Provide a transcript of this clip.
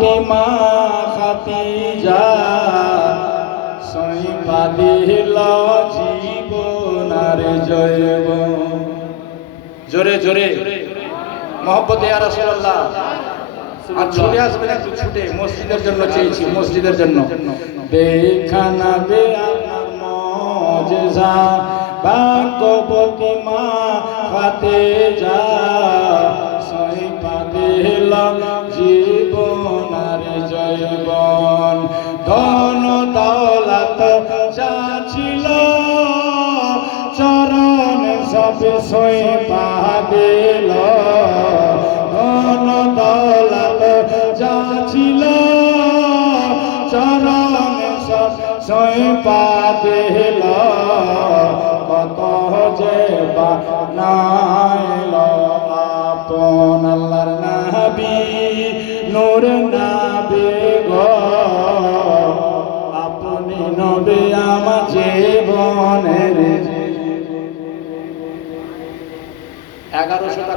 ফতিমা খাদিজা সইপা দিল জীবনার জয়বন। জোরে জোরে মোহাম্মদ ইয়া রাসূলুল্লাহ। আর ছুটে আসবেন একটু ছুটে, মসজিদের জন্য চেয়েছি, মসজিদের জন্য। দেখা না বে আপনার মুজিজা ফতিমা খাদিজা সইপা দিল জীবনার জয়বন। ধন দৌলত যা ছিল চরণ সব সইপা দিল। ধন দৌলত যা ছিল চরণ সব সইপা দিল। কত যে বানাইল আপন আল্লাহর নবী নূর নবী গো। আপনি নবী আমার জীবনের 1100 টাকা।